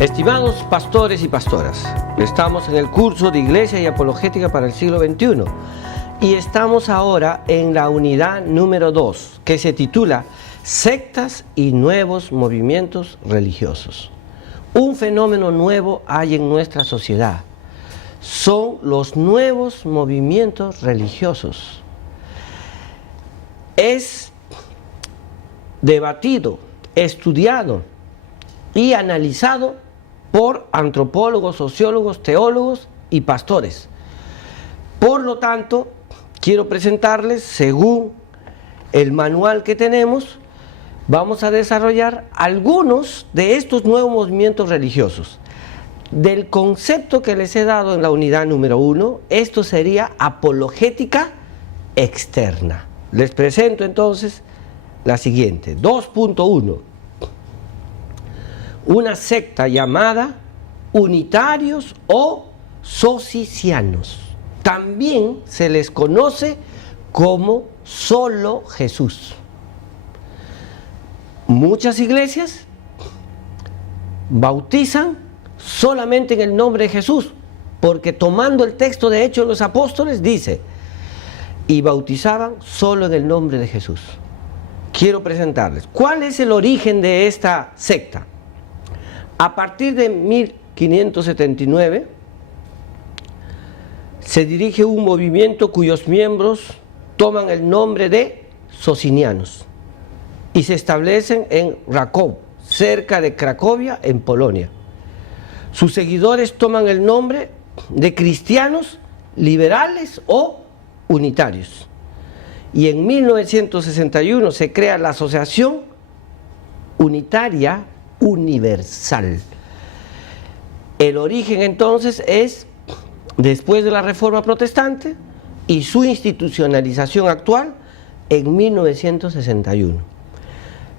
Estimados pastores y pastoras, estamos en el curso de Iglesia y Apologética para el siglo XXI y estamos ahora en la unidad número 2, que se titula Sectas y nuevos movimientos religiosos. Un fenómeno nuevo hay en nuestra sociedad. Son los nuevos movimientos religiosos. Es debatido, estudiado y analizado por antropólogos, sociólogos, teólogos y pastores. Por lo tanto, quiero presentarles, según el manual que tenemos, vamos a desarrollar algunos de estos nuevos movimientos religiosos. Del concepto que les he dado en la unidad número 1, esto sería apologética externa. Les presento entonces la siguiente, 2.1. Una secta llamada unitarios o socicianos. También se les conoce como solo Jesús. Muchas iglesias bautizan solamente en el nombre de Jesús, porque tomando el texto de Hechos de los Apóstoles dice, y bautizaban solo en el nombre de Jesús. Quiero presentarles, ¿cuál es el origen de esta secta? A partir de 1579 se dirige un movimiento cuyos miembros toman el nombre de socinianos y se establecen en Raków, cerca de Cracovia, en Polonia. Sus seguidores toman el nombre de cristianos liberales o unitarios. Y en 1961 se crea la Asociación Unitaria Universal. El origen entonces es después de la Reforma Protestante y su institucionalización actual en 1961.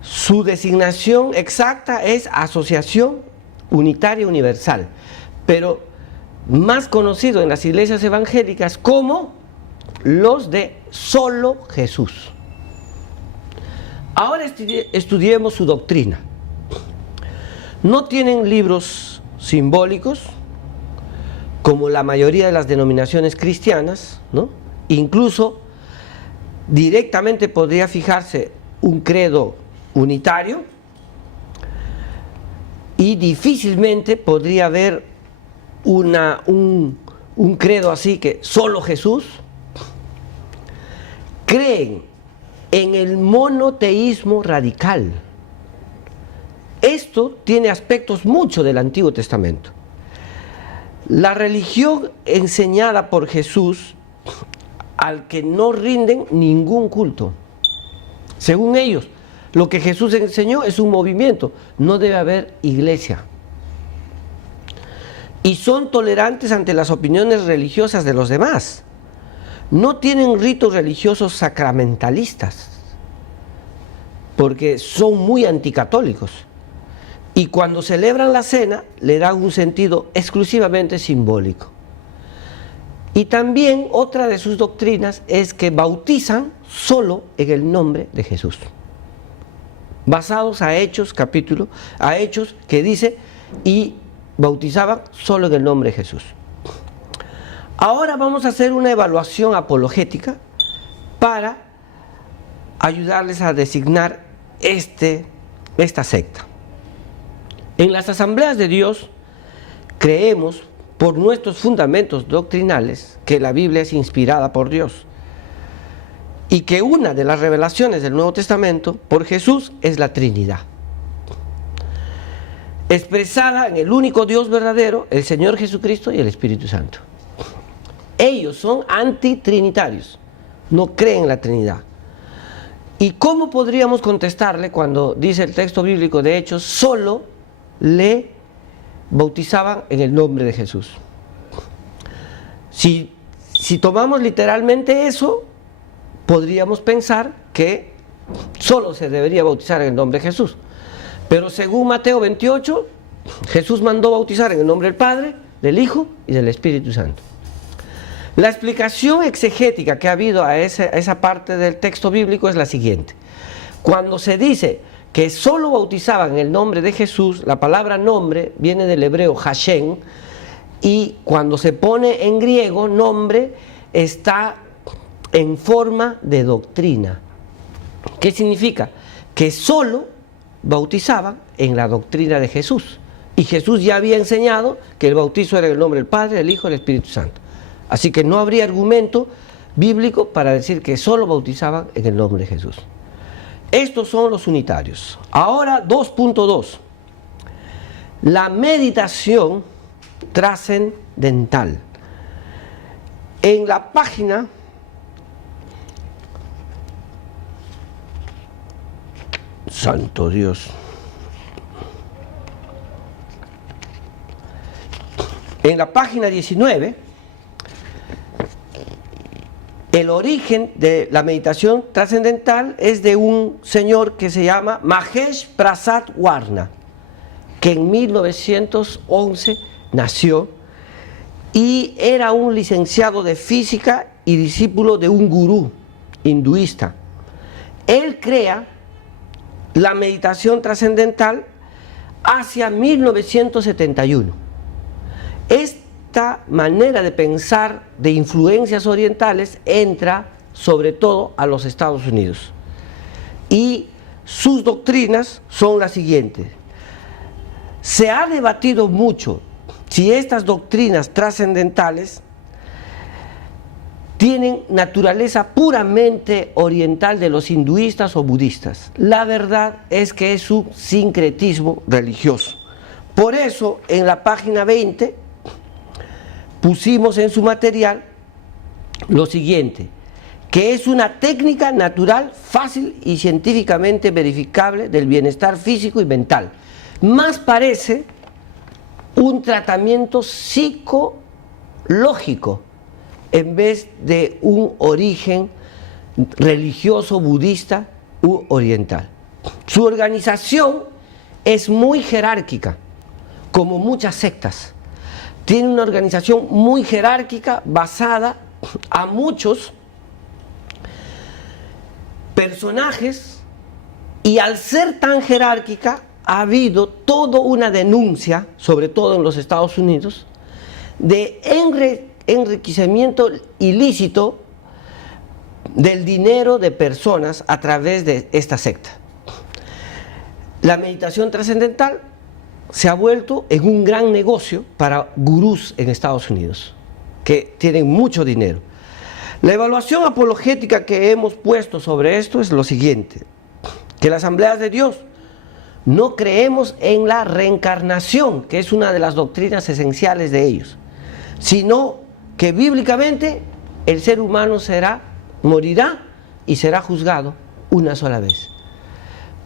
Su designación exacta es Asociación Unitaria Universal, pero más conocido en las iglesias evangélicas como los de solo Jesús. Ahora estudiemos su doctrina. No tienen libros simbólicos, como la mayoría de las denominaciones cristianas, ¿no? Incluso directamente podría fijarse un credo unitario y difícilmente podría haber un credo así que solo Jesús. Creen en el monoteísmo radical. Esto tiene aspectos mucho del Antiguo Testamento. La religión enseñada por Jesús al que no rinden ningún culto. Según ellos, lo que Jesús enseñó es un movimiento, no debe haber iglesia. Y son tolerantes ante las opiniones religiosas de los demás. No tienen ritos religiosos sacramentalistas, porque son muy anticatólicos. Y cuando celebran la cena, le dan un sentido exclusivamente simbólico. Y también otra de sus doctrinas es que bautizan solo en el nombre de Jesús. Basados a Hechos que dice, y bautizaban solo en el nombre de Jesús. Ahora vamos a hacer una evaluación apologética para ayudarles a designar esta secta. En las asambleas de Dios creemos por nuestros fundamentos doctrinales que la Biblia es inspirada por Dios y que una de las revelaciones del Nuevo Testamento por Jesús es la Trinidad, expresada en el único Dios verdadero, el Señor Jesucristo y el Espíritu Santo. Ellos son antitrinitarios, no creen en la Trinidad. ¿Y cómo podríamos contestarle cuando dice el texto bíblico de Hechos, solo le bautizaban en el nombre de Jesús? Si tomamos literalmente eso, podríamos pensar que solo se debería bautizar en el nombre de Jesús. Pero según Mateo 28, Jesús mandó bautizar en el nombre del Padre, del Hijo y del Espíritu Santo. La explicación exegética que ha habido a esa parte del texto bíblico es la siguiente. Cuando se dice que solo bautizaban en el nombre de Jesús. La palabra nombre viene del hebreo Hashem, y cuando se pone en griego nombre está en forma de doctrina. ¿Qué significa? Que solo bautizaban en la doctrina de Jesús, y Jesús ya había enseñado que el bautizo era en el nombre del Padre, del Hijo y del Espíritu Santo. Así que no habría argumento bíblico para decir que solo bautizaban en el nombre de Jesús. Estos son los unitarios. Ahora 2.2. La meditación trascendental. En la página Santo Dios. En la página 19, el origen de la meditación trascendental es de un señor que se llama Mahesh Prasad Warna, que en 1911 nació y era un licenciado de física y discípulo de un gurú hinduista. Él crea la meditación trascendental hacia 1971. Esta manera de pensar de influencias orientales entra sobre todo a los Estados Unidos, y sus doctrinas son las siguientes. Se ha debatido mucho si estas doctrinas trascendentales tienen naturaleza puramente oriental de los hinduistas o budistas. La verdad es que es un sincretismo religioso. Por eso, en la página 20, pusimos en su material lo siguiente, que es una técnica natural, fácil y científicamente verificable del bienestar físico y mental. Más parece un tratamiento psicológico en vez de un origen religioso budista u oriental. Su organización es muy jerárquica, como muchas sectas. Tiene una organización muy jerárquica basada a muchos personajes, y al ser tan jerárquica ha habido toda una denuncia, sobre todo en los Estados Unidos, de enriquecimiento ilícito del dinero de personas a través de esta secta. La meditación trascendental se ha vuelto en un gran negocio para gurús en Estados Unidos, que tienen mucho dinero. La evaluación apologética que hemos puesto sobre esto es lo siguiente, que las Asambleas de Dios no creemos en la reencarnación, que es una de las doctrinas esenciales de ellos, sino que bíblicamente el ser humano morirá y será juzgado una sola vez.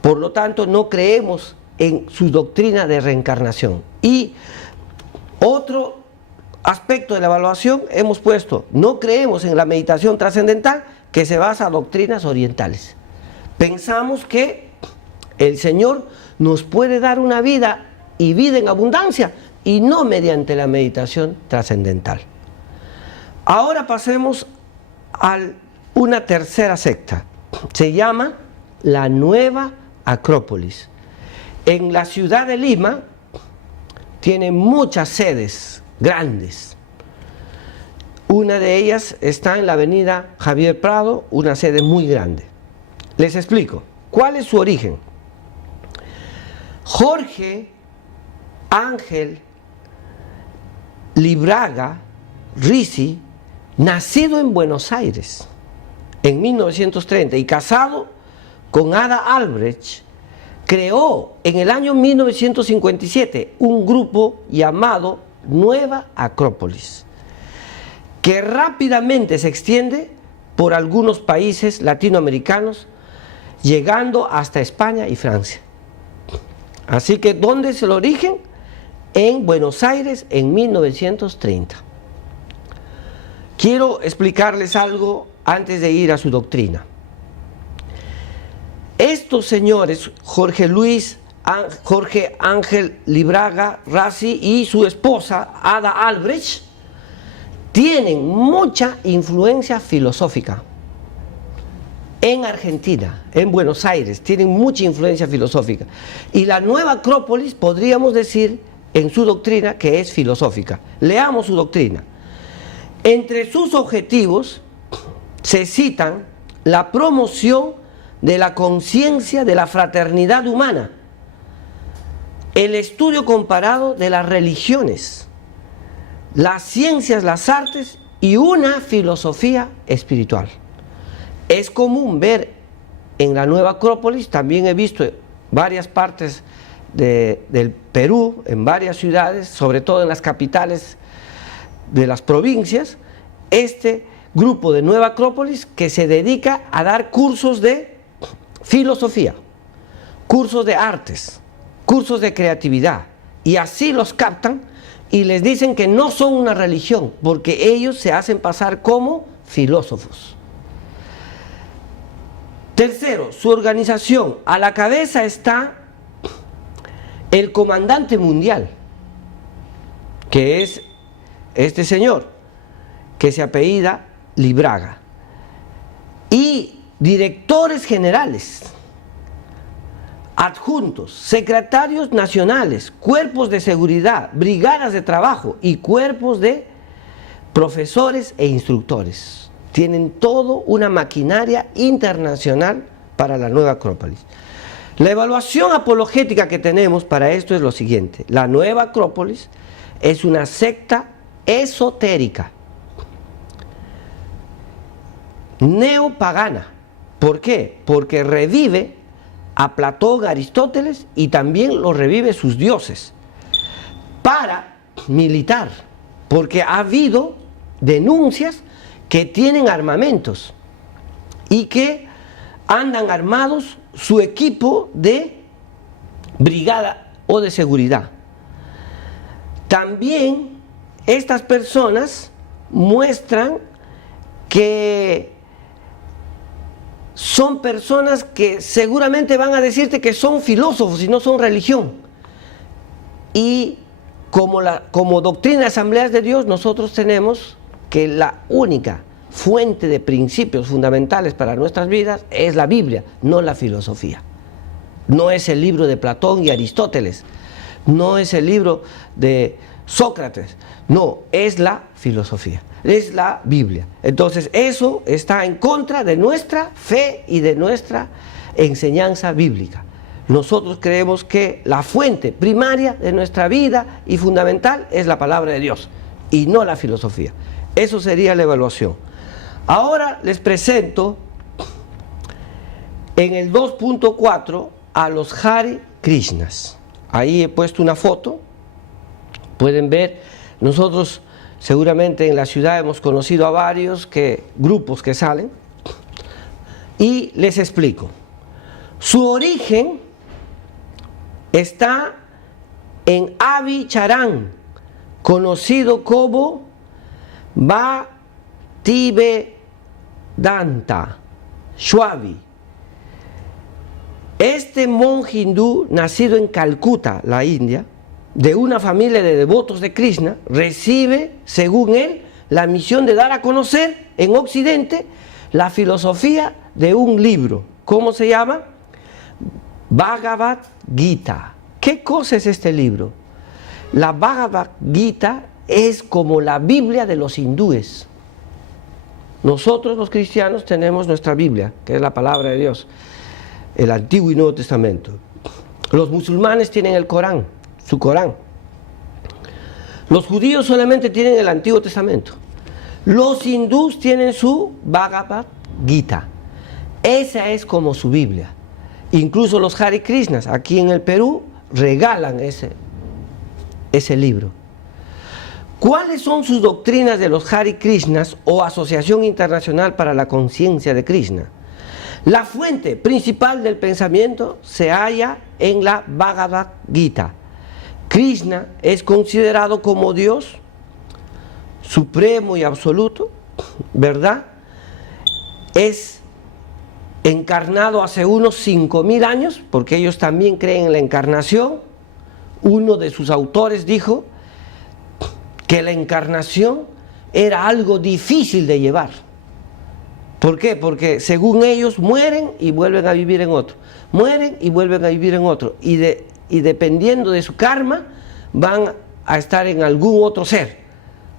Por lo tanto, no creemos en su doctrina de reencarnación. Y otro aspecto de la evaluación hemos puesto, no creemos en la meditación trascendental que se basa en doctrinas orientales. Pensamos que el Señor nos puede dar una vida y vida en abundancia, y no mediante la meditación trascendental. Ahora pasemos a una tercera secta. Se llama la Nueva Acrópolis. En la ciudad de Lima tiene muchas sedes grandes. Una de ellas está en la avenida Javier Prado, una sede muy grande. Les explico. ¿Cuál es su origen? Jorge Ángel Libraga Risi, nacido en Buenos Aires en 1930 y casado con Ada Albrecht, creó en el año 1957 un grupo llamado Nueva Acrópolis, que rápidamente se extiende por algunos países latinoamericanos, llegando hasta España y Francia. Así que, ¿dónde es el origen? En Buenos Aires en 1930. Quiero explicarles algo antes de ir a su doctrina. Estos señores, Jorge Ángel Libraga Rasi y su esposa Ada Albrecht, tienen mucha influencia filosófica. en Argentina, en Buenos Aires, tienen mucha influencia filosófica. Y la nueva Acrópolis, podríamos decir, en su doctrina, que es filosófica. Leamos su doctrina. Entre sus objetivos se citan la promoción de la conciencia de la fraternidad humana, el estudio comparado de las religiones, las ciencias, las artes y una filosofía espiritual. Es común ver en la nueva Acrópolis, también he visto varias partes del Perú, en varias ciudades, sobre todo en las capitales de las provincias, este grupo de Nueva Acrópolis que se dedica a dar cursos de filosofía, cursos de artes, cursos de creatividad, y así los captan y les dicen que no son una religión, porque ellos se hacen pasar como filósofos. Tercero, su organización. A la cabeza está el comandante mundial, que es este señor, que se apellida Libraga, y directores generales, adjuntos, secretarios nacionales, cuerpos de seguridad, brigadas de trabajo y cuerpos de profesores e instructores. Tienen todo una maquinaria internacional para la nueva Acrópolis. La evaluación apologética que tenemos para esto es lo siguiente: la nueva Acrópolis es una secta esotérica, neopagana. ¿Por qué? Porque revive a Platón, a Aristóteles, y también lo revive sus dioses. Paramilitar, porque ha habido denuncias que tienen armamentos y que andan armados su equipo de brigada o de seguridad. También estas personas muestran que son personas que seguramente van a decirte que son filósofos y no son religión. Y como doctrina de Asambleas de Dios, nosotros tenemos que la única fuente de principios fundamentales para nuestras vidas es la Biblia, no la filosofía. No es el libro de Platón y Aristóteles, no es el libro de Sócrates, no, es la filosofía, es la Biblia. Entonces eso está en contra de nuestra fe y de nuestra enseñanza bíblica. Nosotros creemos que la fuente primaria de nuestra vida y fundamental es la palabra de Dios y no la filosofía. Eso sería la evaluación. Ahora les presento en el 2.4 a los Hare Krishnas. Ahí he puesto una foto. Pueden ver, nosotros seguramente en la ciudad hemos conocido a varios grupos que salen. Y les explico. Su origen está en Avicharan, conocido como Bhaktivedanta Swami. Este monje hindú, nacido en Calcuta, la India, de una familia de devotos de Krishna, recibe, según él, la misión de dar a conocer en Occidente la filosofía de un libro. ¿Cómo se llama? Bhagavad Gita. ¿Qué cosa es este libro? La Bhagavad Gita es como la Biblia de los hindúes. Nosotros los cristianos tenemos nuestra Biblia, que es la palabra de Dios, el Antiguo y Nuevo Testamento. Los musulmanes tienen el Corán, su Corán. Los judíos solamente tienen el Antiguo Testamento. Los hindús tienen su Bhagavad Gita. Esa es como su Biblia. Incluso los Hare Krishnas aquí en el Perú regalan ese libro. ¿Cuáles son sus doctrinas de los Hare Krishnas o Asociación Internacional para la Conciencia de Krishna? La fuente principal del pensamiento se halla en la Bhagavad Gita. Krishna es considerado como Dios supremo y absoluto, ¿verdad? Es encarnado hace unos 5000 años, porque ellos también creen en la encarnación. Uno de sus autores dijo que la encarnación era algo difícil de llevar. ¿Por qué? Porque según ellos mueren y vuelven a vivir en otro. Mueren y vuelven a vivir en otro. Y dependiendo de su karma, van a estar en algún otro ser.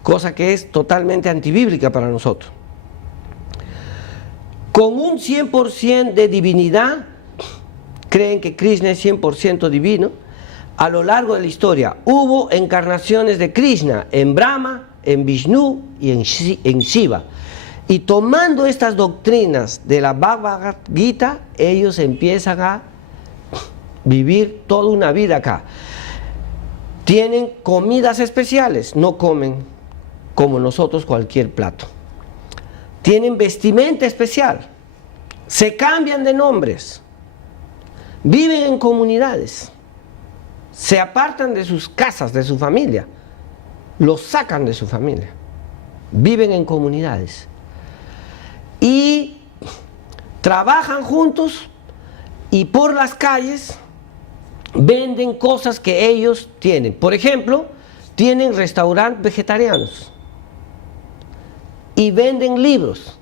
Cosa que es totalmente antibíblica para nosotros. Con un 100% de divinidad, creen que Krishna es 100% divino. A lo largo de la historia hubo encarnaciones de Krishna en Brahma, en Vishnu y en Shiva. Y tomando estas doctrinas de la Bhagavad Gita, ellos empiezan a vivir toda una vida acá. Tienen comidas especiales, no comen como nosotros cualquier plato. Tienen vestimenta especial, se cambian de nombres, viven en comunidades, se apartan de sus casas, de su familia, los sacan de su familia, viven en comunidades y trabajan juntos y por las calles venden cosas que ellos tienen. Por ejemplo, tienen restaurantes vegetarianos y venden libros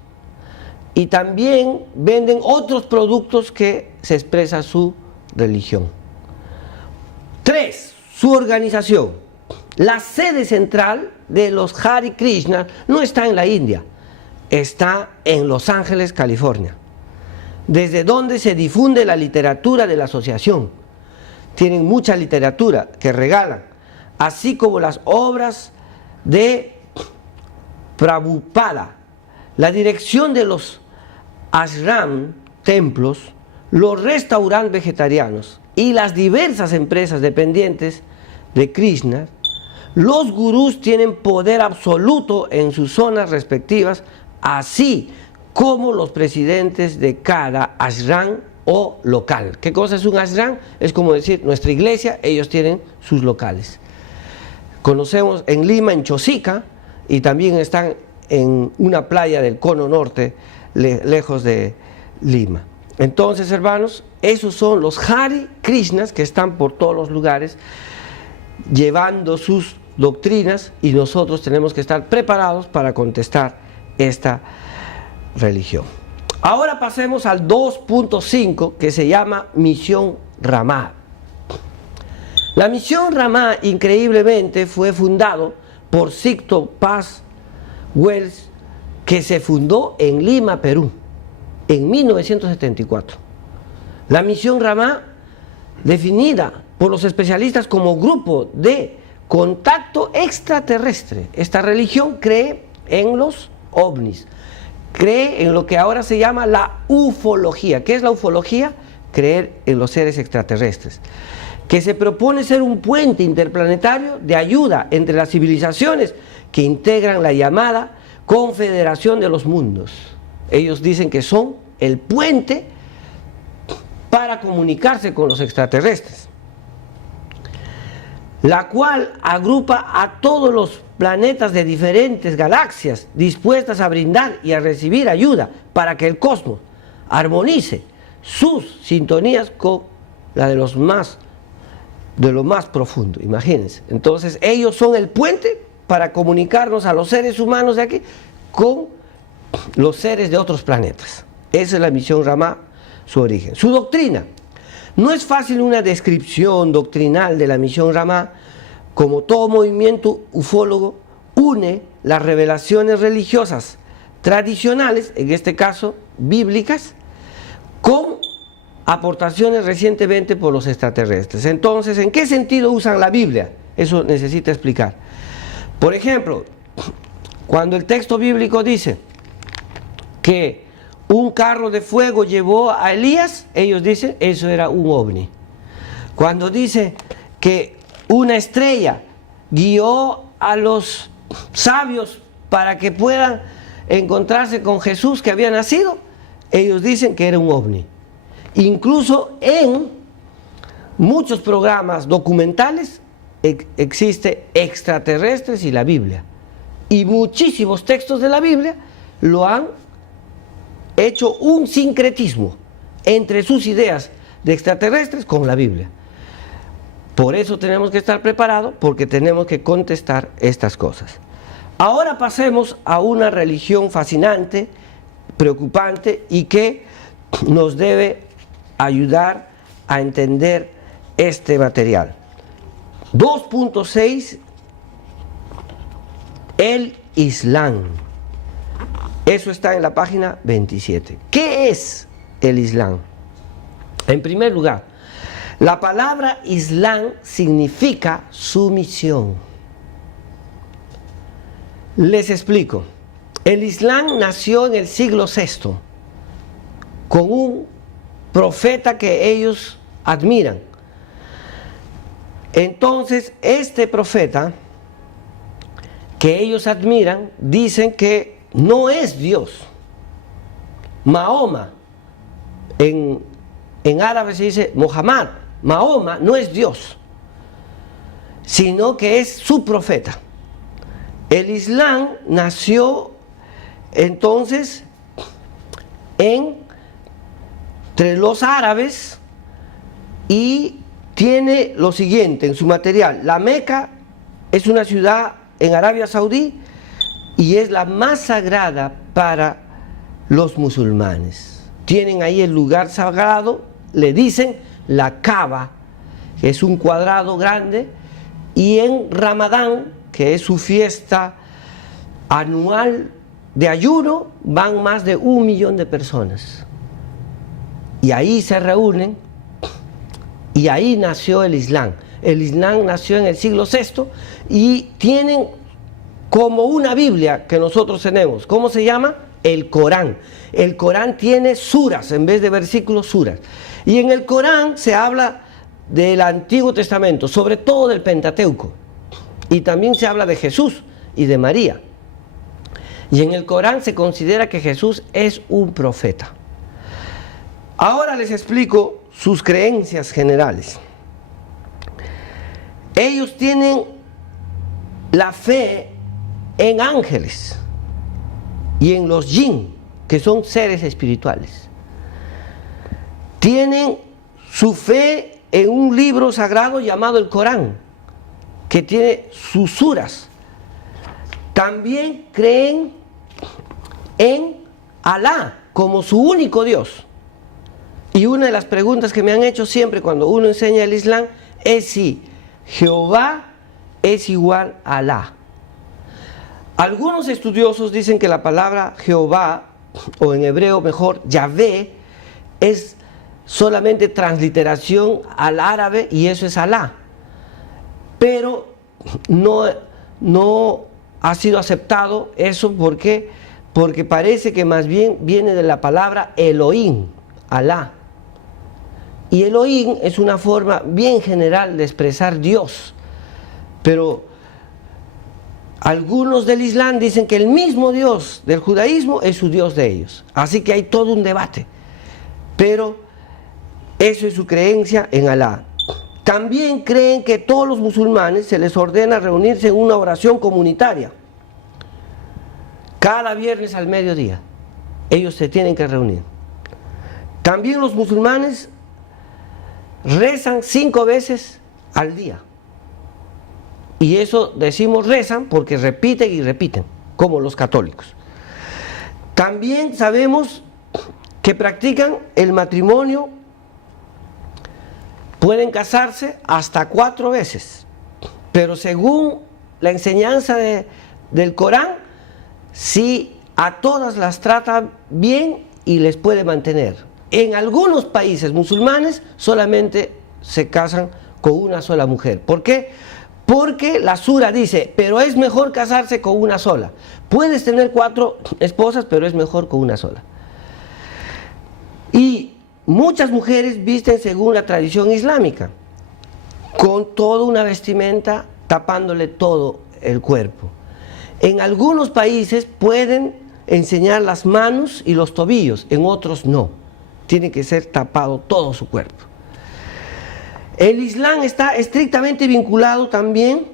y también venden otros productos que se expresa su religión. 3. Su organización. La sede central de los Hare Krishna no está en la India, está en Los Ángeles, California, desde donde se difunde la literatura de la asociación. Tienen mucha literatura que regalan, así como las obras de Prabhupada. La dirección de los ashram, templos, los restaurantes vegetarianos y las diversas empresas dependientes de Krishna, los gurús tienen poder absoluto en sus zonas respectivas, así como los presidentes de cada ashram o local. ¿Qué cosa es un ashram? Es como decir, nuestra iglesia, ellos tienen sus locales. Conocemos en Lima, en Chosica, y también están en una playa del cono norte, lejos de Lima. Entonces, hermanos, esos son los Hare Krishnas que están por todos los lugares llevando sus doctrinas, y nosotros tenemos que estar preparados para contestar esta religión. Ahora pasemos al 2.5, que se llama Misión Ramá. La Misión Ramá, increíblemente, fue fundado por Sixto Paz Wells, que se fundó en Lima, Perú, en 1974. La Misión Ramá, definida por los especialistas como grupo de contacto extraterrestre. Esta religión cree en los ovnis, cree en lo que ahora se llama la ufología. ¿Qué es la ufología? Creer en los seres extraterrestres, que se propone ser un puente interplanetario de ayuda entre las civilizaciones que integran la llamada Confederación de los Mundos. Ellos dicen que son el puente para comunicarse con los extraterrestres, la cual agrupa a todos los planetas de diferentes galaxias dispuestas a brindar y a recibir ayuda para que el cosmos armonice sus sintonías con la de lo más profundo. Imagínense. Entonces ellos son el puente para comunicarnos a los seres humanos de aquí con los seres de otros planetas. Esa es la Misión Ramá, su origen. Su doctrina. No es fácil una descripción doctrinal de la Misión Ramá. Como todo movimiento ufólogo, une las revelaciones religiosas tradicionales, en este caso bíblicas, con aportaciones recientemente por los extraterrestres. Entonces, ¿en qué sentido usan la Biblia? Eso necesita explicar. Por ejemplo, cuando el texto bíblico dice que un carro de fuego llevó a Elías, ellos dicen, eso era un ovni. Cuando dice que una estrella guió a los sabios para que puedan encontrarse con Jesús que había nacido, ellos dicen que era un ovni. Incluso en muchos programas documentales existe extraterrestres y la Biblia. Y muchísimos textos de la Biblia lo han hecho un sincretismo entre sus ideas de extraterrestres con la Biblia. Por eso tenemos que estar preparados, porque tenemos que contestar estas cosas. Ahora pasemos a una religión fascinante, preocupante y que nos debe ayudar a entender este material. 2.6, el Islam. Eso está en la página 27. ¿Qué es el Islam? En primer lugar, la palabra Islam significa sumisión. Les explico. El Islam nació en el siglo VI con un profeta que ellos admiran. Entonces, este profeta que ellos admiran, dicen que no es Dios. Mahoma, en árabe se dice Muhammad, Mahoma no es Dios, sino que es su profeta. El Islam nació entonces entre los árabes y tiene lo siguiente en su material. La Meca es una ciudad en Arabia Saudí y es la más sagrada para los musulmanes. Tienen ahí el lugar sagrado, le dicen la Kaaba, que es un cuadrado grande, y en Ramadán, que es su fiesta anual de ayuno, van más de 1 millón de personas. Y ahí se reúnen, y ahí nació el Islam. El Islam nació en el siglo VI y tienen como una Biblia que nosotros tenemos. ¿Cómo se llama? El Corán. El Corán tiene suras, en vez de versículos, suras. Y en el Corán se habla del Antiguo Testamento, sobre todo del Pentateuco. Y también se habla de Jesús y de María. Y en el Corán se considera que Jesús es un profeta. Ahora les explico sus creencias generales. Ellos tienen la fe en ángeles y en los jinn, que son seres espirituales. Tienen su fe en un libro sagrado llamado el Corán, que tiene sus suras. También creen en Alá como su único Dios. Y una de las preguntas que me han hecho siempre cuando uno enseña el Islam es si Jehová es igual a Alá. Algunos estudiosos dicen que la palabra Jehová, o en hebreo mejor, Yahvé, es solamente transliteración al árabe y eso es Alá. Pero no ha sido aceptado eso porque parece que más bien viene de la palabra Elohim, Alá. Y Elohim es una forma bien general de expresar Dios. Pero algunos del Islam dicen que el mismo Dios del judaísmo es su Dios de ellos. Así que hay todo un debate. Pero eso es su creencia en Alá. También creen que todos los musulmanes se les ordena reunirse en una oración comunitaria. Cada viernes al mediodía. Ellos se tienen que reunir. También los musulmanes rezan 5 veces al día. Y eso decimos rezan porque repiten y repiten, como los católicos. También sabemos que practican el matrimonio, pueden casarse hasta 4 veces, pero según la enseñanza del Corán, sí a todas las trata bien y les puede mantener. En algunos países musulmanes solamente se casan con una sola mujer. ¿Por qué? Porque la sura dice, pero es mejor casarse con una sola. Puedes tener 4 esposas, pero es mejor con una sola. Y muchas mujeres visten según la tradición islámica, con toda una vestimenta tapándole todo el cuerpo. En algunos países pueden enseñar las manos y los tobillos, en otros no. Tiene que ser tapado todo su cuerpo. El Islam está estrictamente vinculado también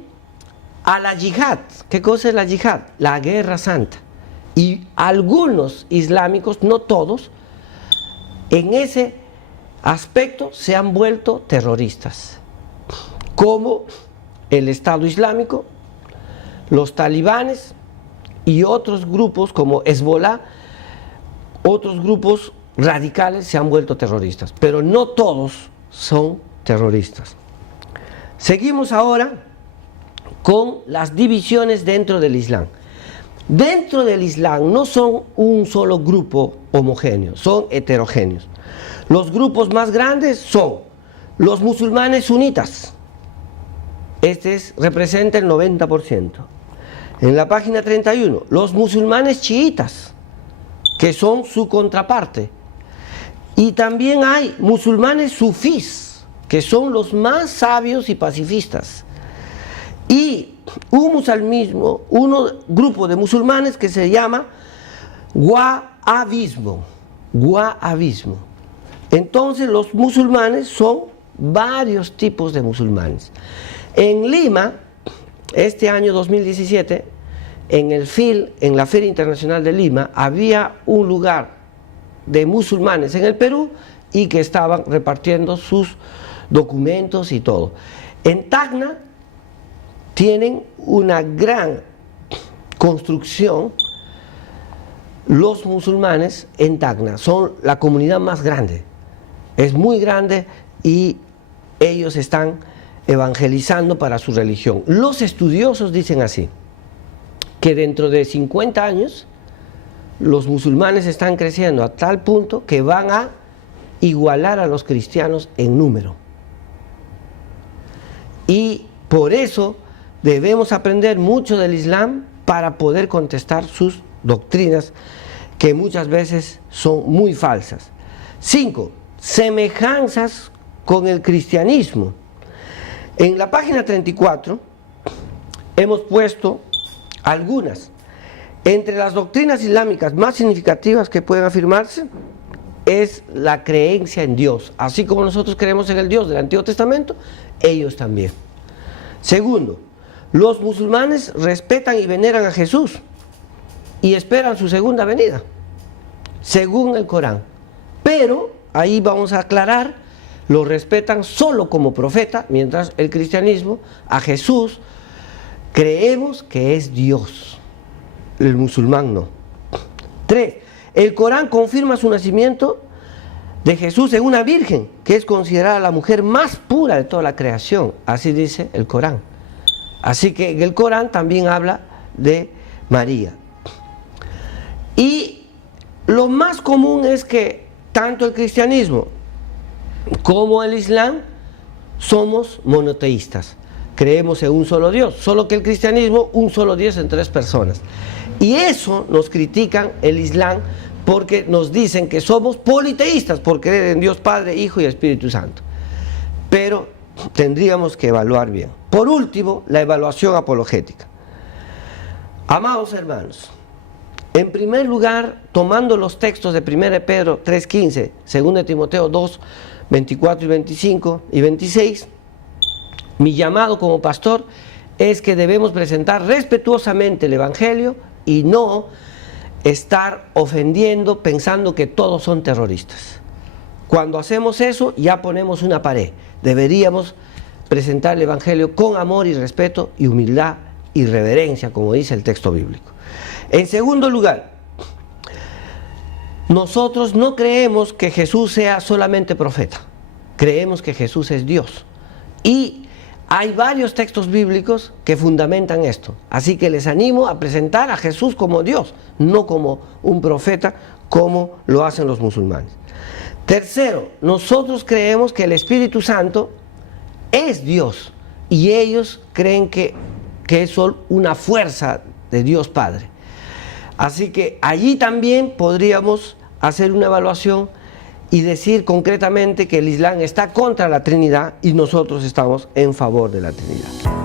a la yihad. ¿Qué cosa es la yihad? La guerra santa. Y algunos islámicos, no todos, en ese aspecto se han vuelto terroristas, como el Estado Islámico, los talibanes y otros grupos como Hezbollah. otros grupos radicales se han vuelto terroristas, pero no todos son terroristas. Seguimos ahora con las divisiones dentro del Islam. Dentro del Islam no son un solo grupo homogéneo, son heterogéneos. Los grupos más grandes son los musulmanes sunitas. Representa el 90%. En la página 31, los musulmanes chiitas, que son su contraparte. Y también hay musulmanes sufís, que son los más sabios y pacifistas. Y un grupo de musulmanes que se llama wahabismo. Entonces los musulmanes son varios tipos de musulmanes. En Lima, este año 2017, en el FIL, en la Feria Internacional de Lima, había un lugar de musulmanes en el Perú y que estaban repartiendo sus documentos y todo. En Tacna tienen una gran construcción. Los musulmanes en Tacna son la comunidad más grande, es muy grande y ellos están evangelizando para su religión. Los estudiosos dicen así, que dentro de 50 años los musulmanes están creciendo a tal punto que van a igualar a los cristianos en número. Y por eso debemos aprender mucho del Islam para poder contestar sus doctrinas, que muchas veces son muy falsas. 5. Semejanzas con el cristianismo. En la página 34 hemos puesto algunas. Entre las doctrinas islámicas más significativas que pueden afirmarse es la creencia en Dios. Así como nosotros creemos en el Dios del Antiguo Testamento, ellos también. Segundo, los musulmanes respetan y veneran a Jesús y esperan su segunda venida, según el Corán. Pero, ahí vamos a aclarar, lo respetan solo como profeta, mientras el cristianismo, a Jesús, creemos que es Dios. El musulmán no. 3. El Corán confirma su nacimiento de Jesús en una virgen, que es considerada la mujer más pura de toda la creación. Así dice el Corán. Así que en el Corán también habla de María. Y lo más común es que tanto el cristianismo como el Islam somos monoteístas. Creemos en un solo Dios, solo que el cristianismo un solo Dios en 3 personas. Y eso nos critican el Islam porque nos dicen que somos politeístas por creer en Dios Padre, Hijo y Espíritu Santo. Pero tendríamos que evaluar bien. Por último, la evaluación apologética. Amados hermanos, en primer lugar, tomando los textos de 1 Pedro 3:15, 2 Timoteo 2, 24 y 25 y 26, mi llamado como pastor es que debemos presentar respetuosamente el Evangelio y no estar ofendiendo pensando que todos son terroristas. Cuando hacemos eso ya ponemos una pared. Deberíamos presentar el Evangelio con amor y respeto y humildad y reverencia, como dice el texto bíblico. En segundo lugar, nosotros no creemos que Jesús sea solamente profeta, creemos que Jesús es Dios. Y hay varios textos bíblicos que fundamentan esto, así que les animo a presentar a Jesús como Dios, no como un profeta como lo hacen los musulmanes. Tercero, nosotros creemos que el Espíritu Santo es Dios y ellos creen que es solo una fuerza de Dios Padre. Así que allí también podríamos hacer una evaluación y decir concretamente que el Islam está contra la Trinidad y nosotros estamos en favor de la Trinidad.